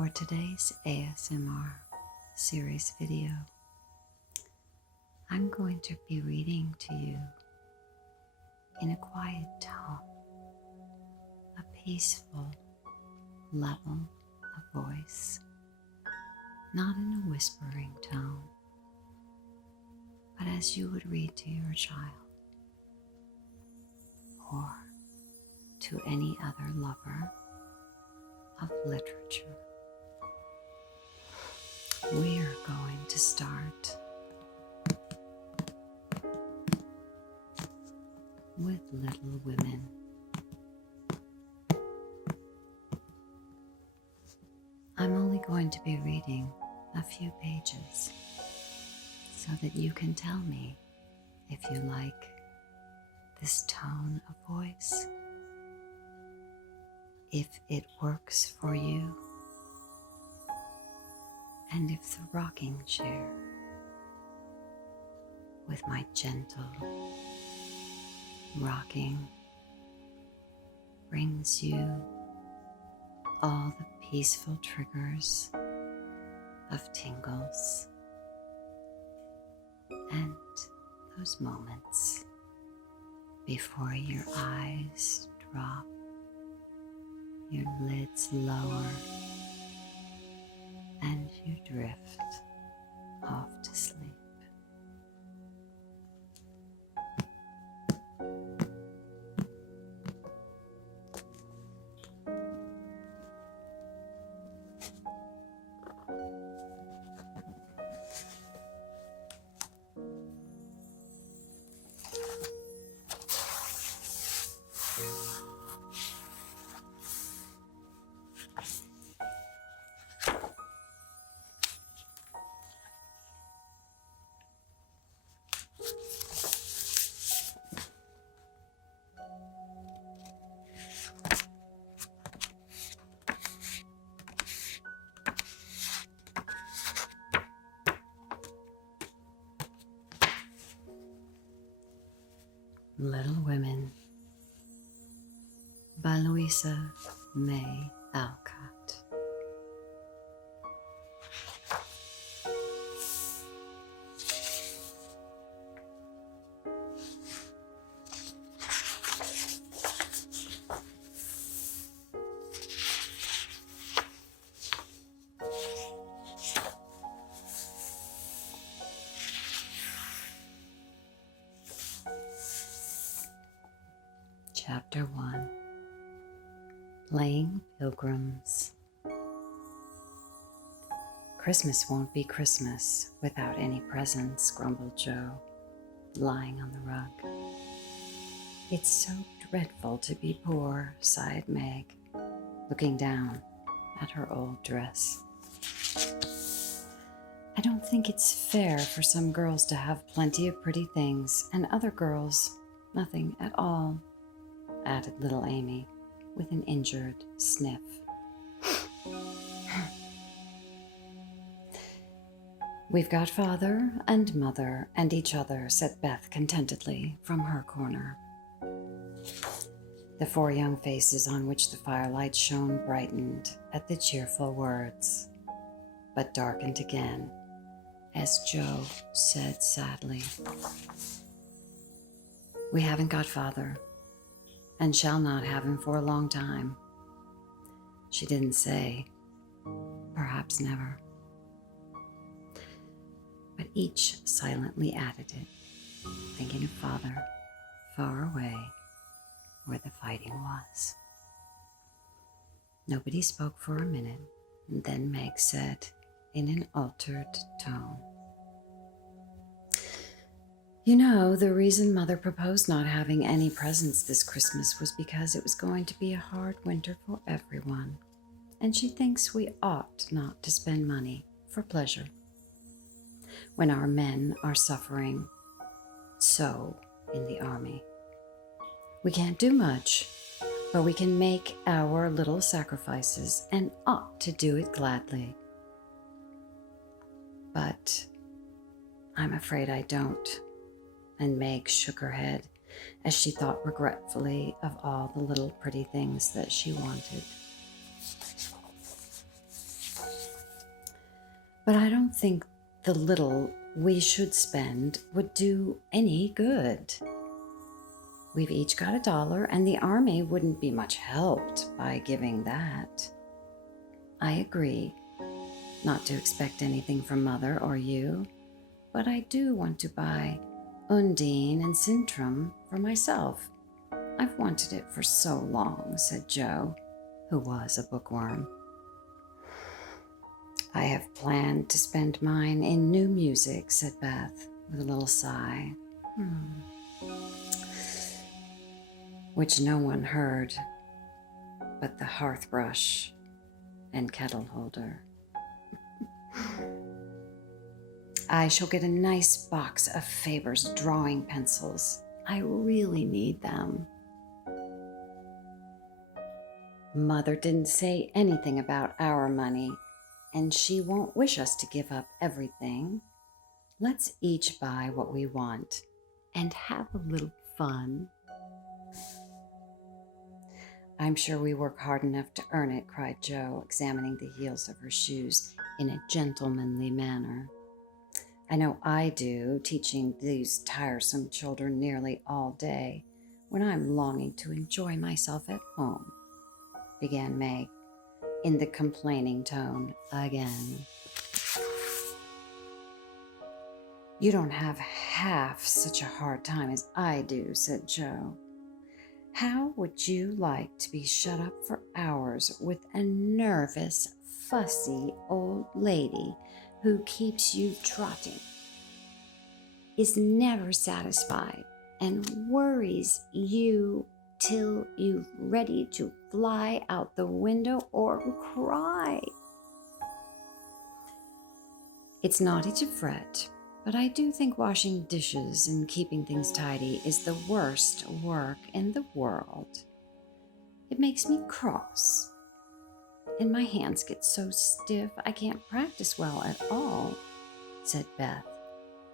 For today's ASMR series video, I'm going to be reading to you in a quiet tone, a peaceful level of voice, not in a whispering tone, but as you would read to your child or to any other lover of literature. We are going to start with Little Women. I'm only going to be reading a few pages so that you can tell me if you like this tone of voice, if it works for you, and if the rocking chair with my gentle rocking brings you all the peaceful triggers of tingles and those moments before your eyes drop, your lids lower, and you drift off to sleep. Little Women by Louisa May Alcott. Chapter 1. Playing Pilgrims. Christmas won't be Christmas without any presents, grumbled Joe, lying on the rug. It's so dreadful to be poor, sighed Meg, looking down at her old dress. I don't think it's fair for some girls to have plenty of pretty things and other girls nothing at all, added little Amy with an injured sniff. We've got father and mother and each other, said Beth contentedly from her corner. The four young faces on which the firelight shone brightened at the cheerful words, but darkened again as Joe said sadly, We haven't got father, and shall not have him for a long time. She didn't say, perhaps never. But each silently added it, thinking of father far away where the fighting was. Nobody spoke for a minute, and then Meg said in an altered tone, You know, the reason Mother proposed not having any presents this Christmas was because it was going to be a hard winter for everyone, and she thinks we ought not to spend money for pleasure when our men are suffering so in the army. We can't do much, but we can make our little sacrifices and ought to do it gladly. But I'm afraid I don't. And Meg shook her head as she thought regretfully of all the little pretty things that she wanted. But I don't think the little we should spend would do any good. We've each got $1, and the army wouldn't be much helped by giving that. I agree not to expect anything from Mother or you, but I do want to buy Undine and Sintram for myself. I've wanted it for so long, said Joe, who was a bookworm. I have planned to spend mine in new music, said Beth with a little sigh, which no one heard but the hearth brush and kettle holder. I shall get a nice box of Faber's drawing pencils. I really need them. Mother didn't say anything about our money, and she won't wish us to give up everything. Let's each buy what we want and have a little fun. I'm sure we work hard enough to earn it, cried Jo, examining the heels of her shoes in a gentlemanly manner. I know I do, teaching these tiresome children nearly all day when I'm longing to enjoy myself at home, began Meg in the complaining tone again. You don't have half such a hard time as I do, said Jo. How would you like to be shut up for hours with a nervous, fussy old lady who keeps you trotting, is never satisfied, and worries you till you're ready to fly out the window or cry? It's naughty to fret, but I do think washing dishes and keeping things tidy is the worst work in the world. It makes me cross, and my hands get so stiff I can't practice well at all, said Beth,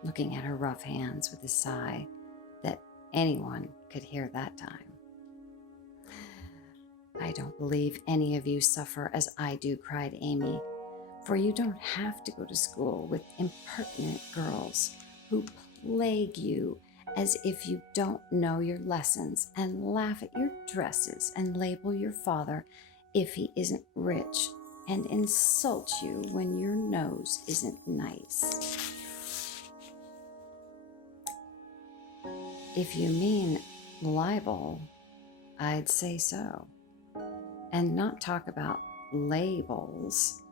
looking at her rough hands with a sigh that anyone could hear that time. I don't believe any of you suffer as I do, cried Amy, for you don't have to go to school with impertinent girls who plague you as if you don't know your lessons and laugh at your dresses and label your father if he isn't rich and insult you when your nose isn't nice. If you mean libel, I'd say so, and not talk about labels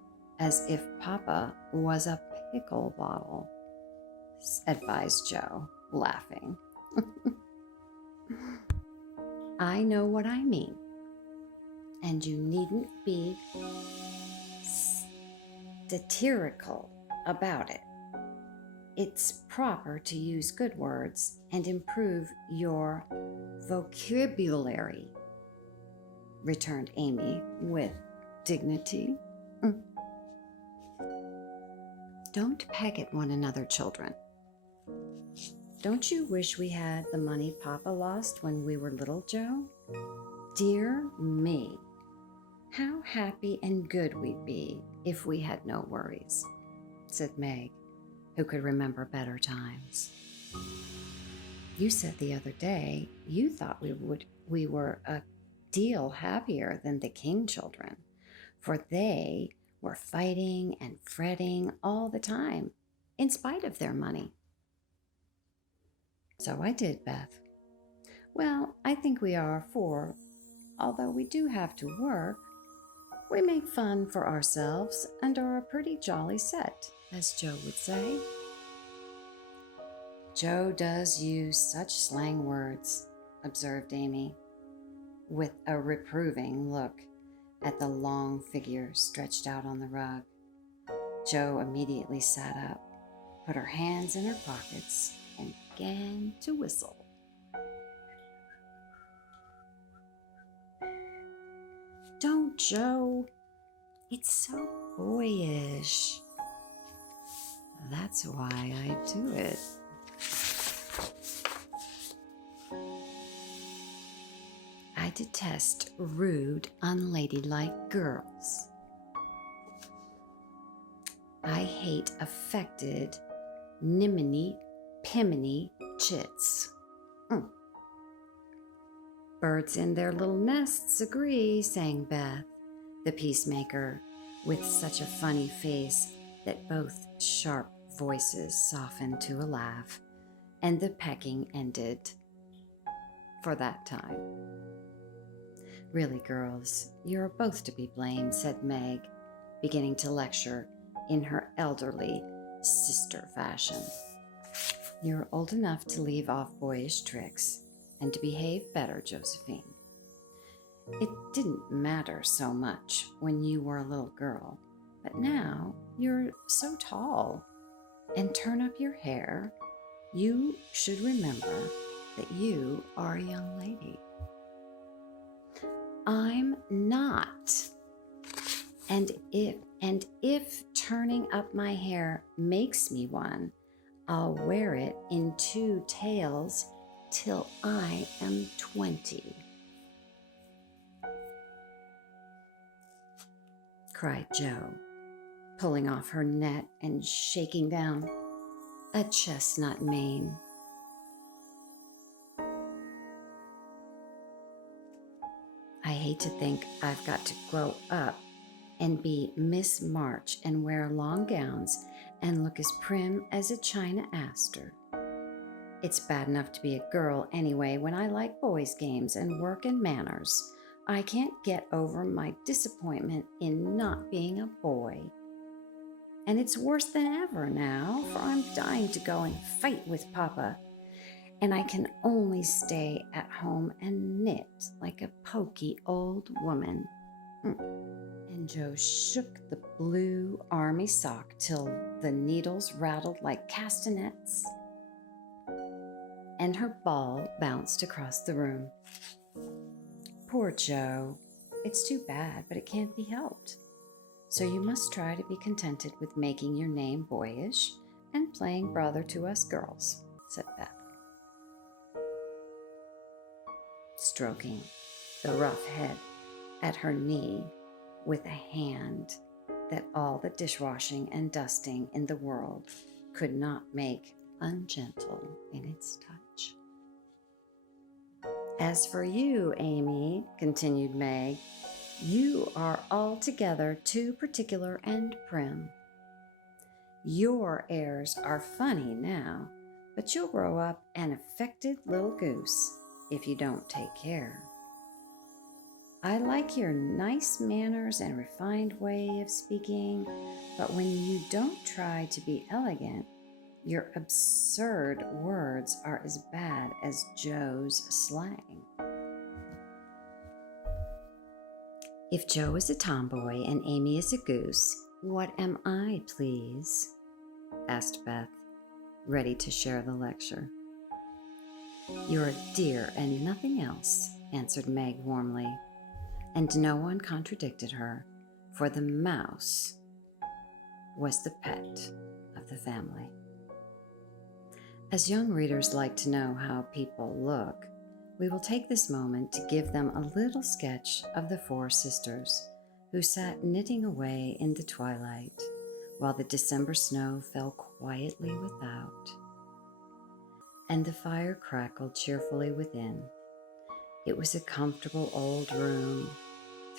as if Papa was a pickle bottle, advised Jo, laughing. I know what I mean, and you needn't be satirical about it. It's proper to use good words and improve your vocabulary, returned Amy with dignity. Don't peck at one another, children. Don't you wish we had the money Papa lost when we were little, Jo? Dear me, how happy and good we'd be if we had no worries, said Meg, who could remember better times. You said the other day you thought we were a deal happier than the King children, for they were fighting and fretting all the time, in spite of their money. So I did, Beth. Well, I think we are, for although we do have to work, we make fun for ourselves and are a pretty jolly set, as Jo would say. Jo does use such slang words, observed Amy, with a reproving look at the long figure stretched out on the rug. Jo immediately sat up, put her hands in her pockets, and began to whistle. Don't, Jo. It's so boyish. That's why I do it. I detest rude, unladylike girls. I hate affected, niminy-piminy chits. Birds in their little nests agree, sang Beth, the peacemaker, with such a funny face that both sharp voices softened to a laugh, and the pecking ended for that time. Really, girls, you're both to be blamed, said Meg, beginning to lecture in her elderly sister fashion. You're old enough to leave off boyish tricks and to behave better, Josephine. It didn't matter so much when you were a little girl, but now you're so tall and turn up your hair, you should remember that you are a young lady. I'm not. And if turning up my hair makes me one, I'll wear it in 2 tails till I am 20. Cried Jo, pulling off her net and shaking down a chestnut mane. I hate to think I've got to grow up and be Miss March and wear long gowns and look as prim as a China Aster. It's bad enough to be a girl anyway when I like boys' games and work and manners. I can't get over my disappointment in not being a boy. And it's worse than ever now, for I'm dying to go and fight with Papa, and I can only stay at home and knit like a poky old woman. And Jo shook the blue army sock till the needles rattled like castanets, and her ball bounced across the room. Poor Jo. It's too bad, but it can't be helped. So you must try to be contented with making your name boyish and playing brother to us girls, said Beth, stroking the rough head at her knee with a hand that all the dishwashing and dusting in the world could not make ungentle in its touch. As for you, Amy, continued Meg, you are altogether too particular and prim. Your airs are funny now, but you'll grow up an affected little goose if you don't take care. I like your nice manners and refined way of speaking, but when you don't try to be elegant, your absurd words are as bad as Jo's slang. If Jo is a tomboy and Amy is a goose, what am I, please? Asked Beth, ready to share the lecture. You're a dear and nothing else, answered Meg warmly, and no one contradicted her, for the mouse was the pet of the family. As young readers like to know how people look, we will take this moment to give them a little sketch of the 4 sisters who sat knitting away in the twilight while the December snow fell quietly without, and the fire crackled cheerfully within. It was a comfortable old room,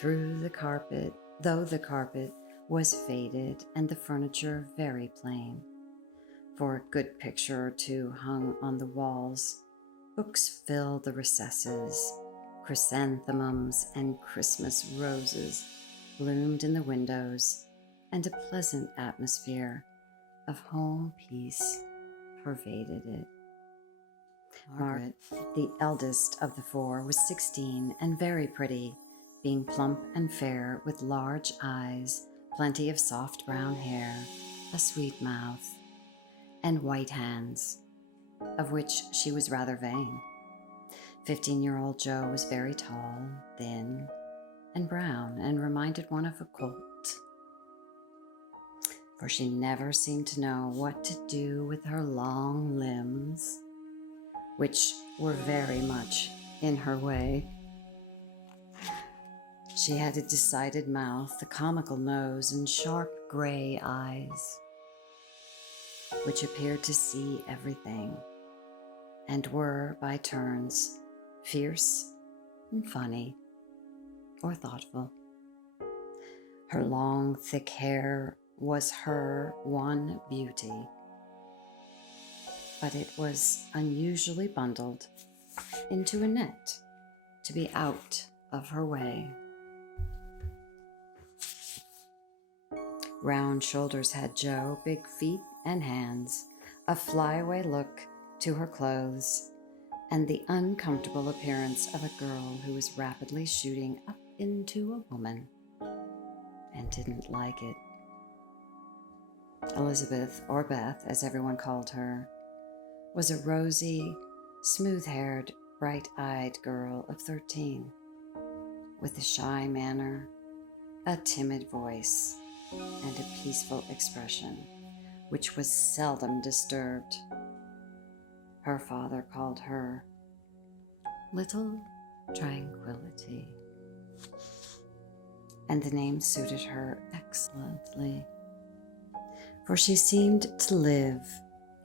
though the carpet was faded and the furniture very plain. For a good picture or 2 hung on the walls, books filled the recesses, chrysanthemums and Christmas roses bloomed in the windows, and a pleasant atmosphere of home peace pervaded it. Margaret, the eldest of the 4, was 16 and very pretty, being plump and fair with large eyes, plenty of soft brown hair, a sweet mouth, and white hands, of which she was rather vain. 15-year-old Jo was very tall, thin, and brown, and reminded one of a colt, for she never seemed to know what to do with her long limbs, which were very much in her way. She had a decided mouth, a comical nose, and sharp gray eyes, which appeared to see everything and were, by turns, fierce and funny or thoughtful. Her long, thick hair was her one beauty, but it was unusually bundled into a net to be out of her way. Round shoulders had Jo, big feet and hands, a flyaway look to her clothes, and the uncomfortable appearance of a girl who was rapidly shooting up into a woman and didn't like it. Elizabeth, or Beth, as everyone called her, was a rosy, smooth-haired, bright-eyed girl of 13, with a shy manner, a timid voice, and a peaceful expression, which was seldom disturbed. Her father called her Little Tranquility, and the name suited her excellently, for she seemed to live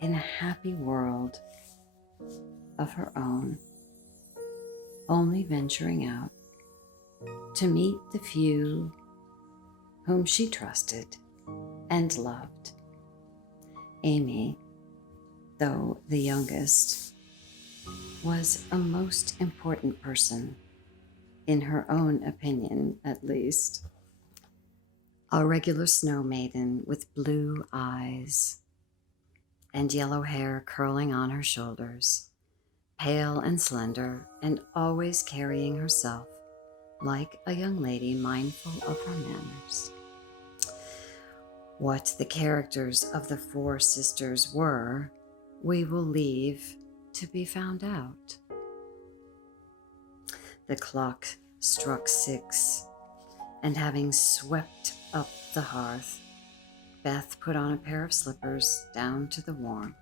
in a happy world of her own, only venturing out to meet the few whom she trusted and loved. Amy, though the youngest, was a most important person, in her own opinion at least. A regular snow maiden with blue eyes and yellow hair curling on her shoulders, pale and slender, and always carrying herself like a young lady mindful of her manners. What the characters of the four sisters were, we will leave to be found out. The clock struck 6, and having swept up the hearth, Beth put on a pair of slippers down to the warm.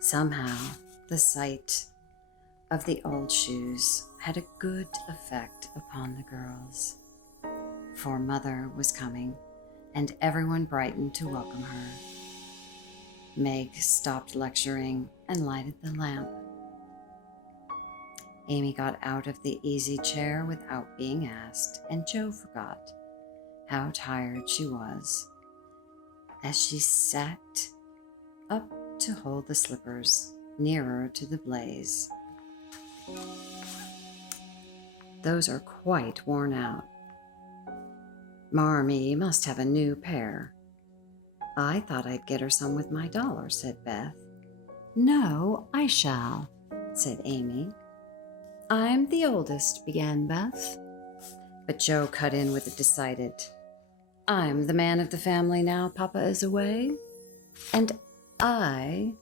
Somehow, the sight of the old shoes had a good effect upon the girls, for Mother was coming, and everyone brightened to welcome her. Meg stopped lecturing and lighted the lamp. Amy got out of the easy chair without being asked, and Jo forgot how tired she was as she sat up to hold the slippers nearer to the blaze. Those are quite worn out. Marmee must have a new pair. I thought I'd get her some with my $1, said Beth. No, I shall, said Amy. I'm the oldest, began Beth. But Jo cut in with a decided, I'm the man of the family now Papa is away, and I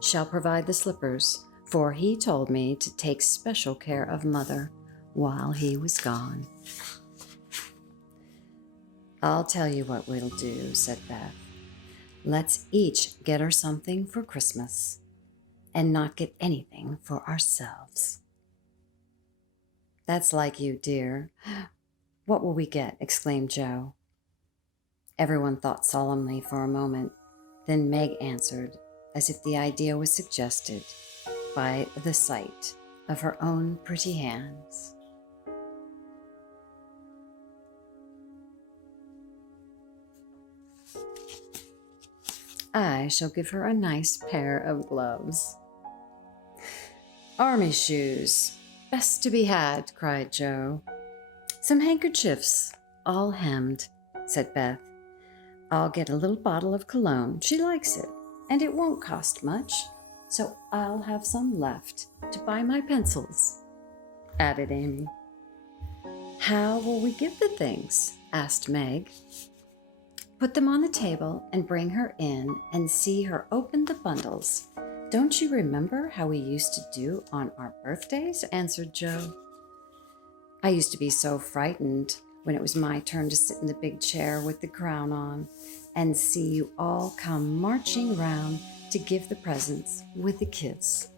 shall provide the slippers, for he told me to take special care of Mother while he was gone. I'll tell you what we'll do, said Beth. Let's each get her something for Christmas and not get anything for ourselves. That's like you, dear. What will we get? Exclaimed Jo. Everyone thought solemnly for a moment. Then Meg answered, as if the idea was suggested by the sight of her own pretty hands. I shall give her a nice pair of gloves. Army shoes, best to be had, cried Jo. Some handkerchiefs, all hemmed, said Beth. I'll get a little bottle of cologne. She likes it, and it won't cost much, so I'll have some left to buy my pencils, added Amy. How will we get the things? Asked Meg. Put them on the table and bring her in and see her open the bundles. Don't you remember how we used to do on our birthdays? Answered Jo. I used to be so frightened when it was my turn to sit in the big chair with the crown on and see you all come marching round to give the presents with a kiss.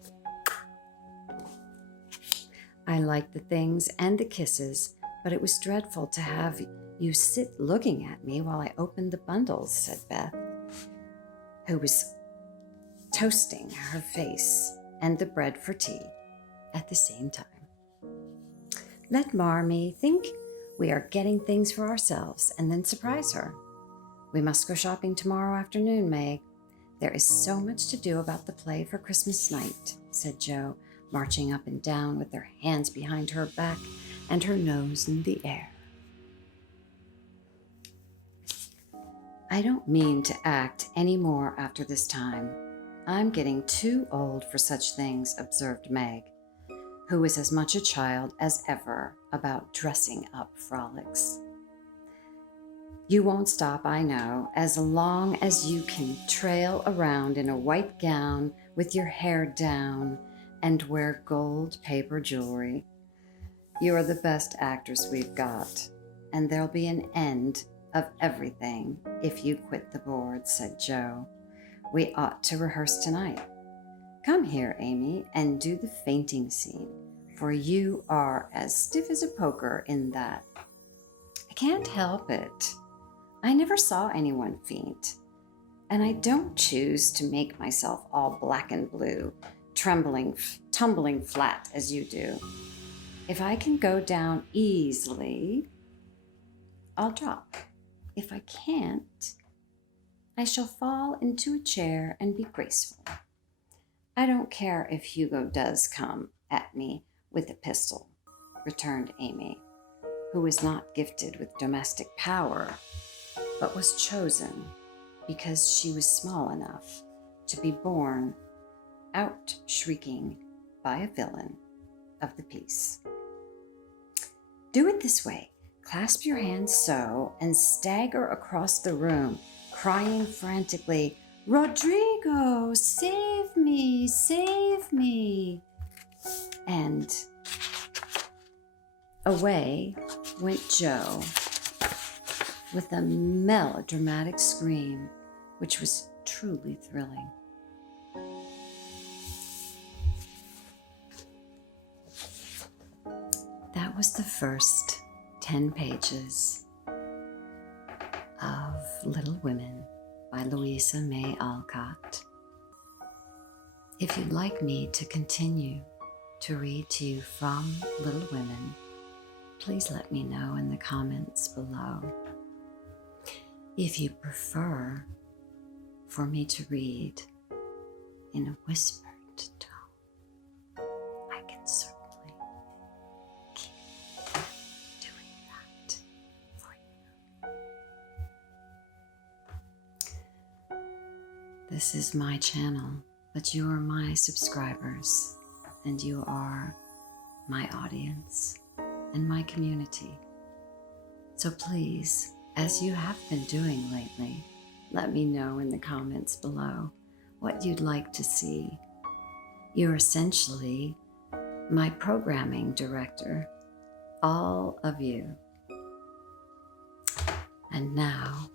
I liked the things and the kisses, but it was dreadful to have You sit looking at me while I open the bundles, said Beth, who was toasting her face and the bread for tea at the same time. Let Marmee think we are getting things for ourselves and then surprise her. We must go shopping tomorrow afternoon, Meg. There is so much to do about the play for Christmas night, said Jo, marching up and down with her hands behind her back and her nose in the air. I don't mean to act any more after this time. I'm getting too old for such things, observed Meg, who was as much a child as ever about dressing up frolics. You won't stop, I know, as long as you can trail around in a white gown with your hair down and wear gold paper jewelry. You are the best actress we've got, and there'll be an end of everything if you quit the board, said Jo. We ought to rehearse tonight. Come here, Amy, and do the fainting scene, for you are as stiff as a poker in that. I can't help it. I never saw anyone faint, and I don't choose to make myself all black and blue, tumbling flat as you do. If I can go down easily, I'll drop. If I can't, I shall fall into a chair and be graceful. I don't care if Hugo does come at me with a pistol, returned Amy, who was not gifted with domestic power, but was chosen because she was small enough to be borne out shrieking by a villain of the piece. Do it this way. Clasp your hands so and stagger across the room, crying frantically, Rodrigo, save me, save me. And away went Jo with a melodramatic scream, which was truly thrilling. That was the first 10 pages of Little Women by Louisa May Alcott. If you'd like me to continue to read to you from Little Women, please let me know in the comments below. If you prefer for me to read in a whispered tone, I can certainly keep doing that for you. This is my channel, but you are my subscribers, and you are my audience and my community. So please, as you have been doing lately, let me know in the comments below what you'd like to see. You're essentially my programming director, all of you. And now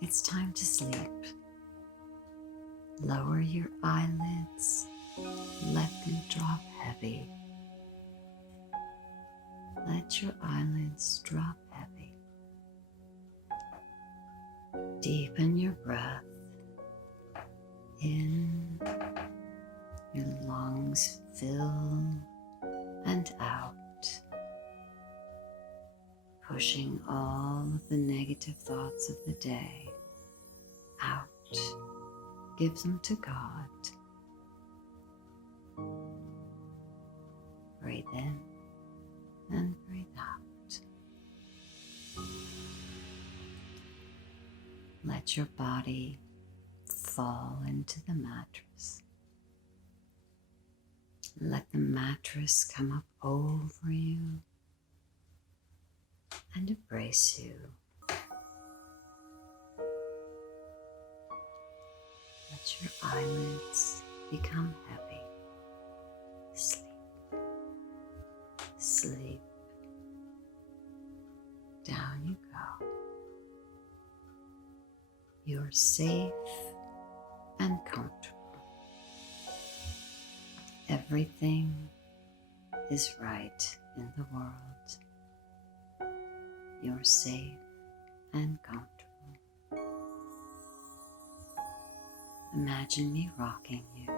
it's time to sleep. Lower your eyelids, let them drop heavy. Let your eyelids drop heavy. Deepen your breath in, your lungs fill and out, pushing all of the negative thoughts of the day out. Give them to God. Breathe in and breathe out. Let your body fall into the mattress. Let the mattress come up over you and embrace you. Let your eyelids become heavy. Sleep. Sleep. Down you go. You're safe and comfortable. Everything is right in the world. you're safe and comfortable. Imagine me rocking you.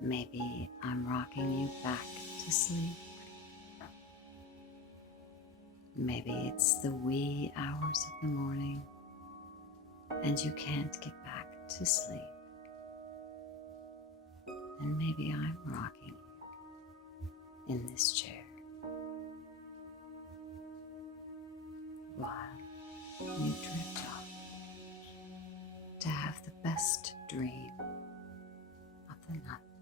Maybe I'm rocking you back to sleep. Maybe it's the wee hours of the morning and you can't get back to sleep. And maybe I'm rocking you in this chair while you drift off to have the best dream of the night.